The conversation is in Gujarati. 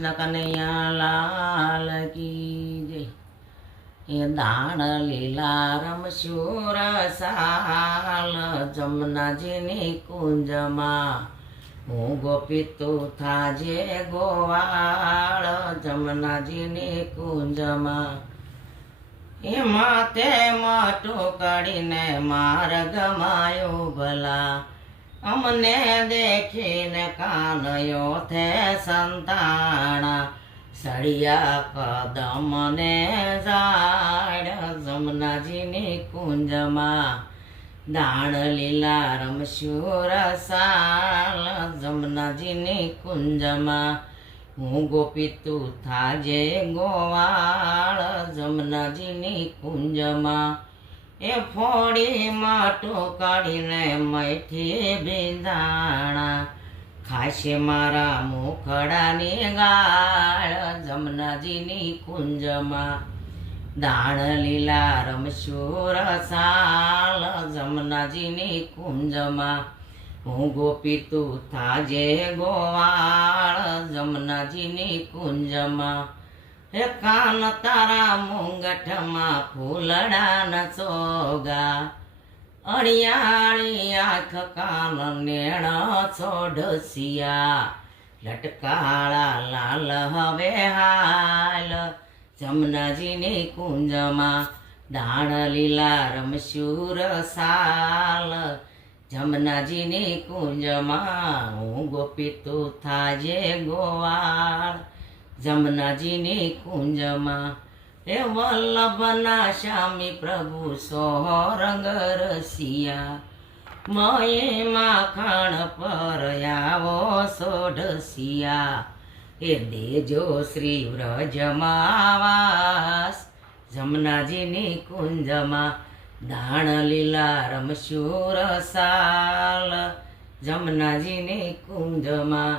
કૃષ્ણ કનૈયા લાલ કી જય. એ દાણ લીલા રમશું રસાલ જમનાજીની કુંજમાં, હું ગોપી તું થાજે ગોવાળ જમનાજીની કુંજમાં. એમાં તે માટું કાઢીને માર્ગ માયો ભલા, અમને દેખીને કાનયો થે સંતાણા, સળિયા કદમને ઝાડ જમનાજીની કુંજમાં. દાણ લીલા રમશું રસાલ જમનાજીની કુંજમાં, હું ગોપી તું થાજે ગોવાળ જમનાજીની કુંજમાં. એ ફોડી માટું કાઢીને મૈઠી બીંધાણા, ખાશે મારા મુખડાની ગાળ જમનાજીની કુંજમાં. દાણ લીલા રમશું રસાલ જમનાજીની કુંજમાં, હું ગોપી તું થાજે ગોવાળ જમનાજીની કુંજમાં. હે કાન તારા મુંગઠમાં ફૂલડા નચોગા, અળિયાળી આંખ કાન નેણ છોડસિયા, લટકાળા લાલ હવે હાલ જમનાજીની કુંજમાં. દાણ લીલા રમશું રસાલ જમનાજીની કુંજમાં, હું ગોપી તું થાજે ગોવાળ જમનાજીની કુંજમાં. એ વલ્લભના શ્યામી પ્રભુ સોરંગ રસિયા, મયે માખણ પર આવો સોઢસિયા. એ દેજો શ્રી વ્રજમાં વાસ જમનાજીની કુંજમાં. દાણ લીલા રમશું રસાલ જમનાજીની કુંજમાં.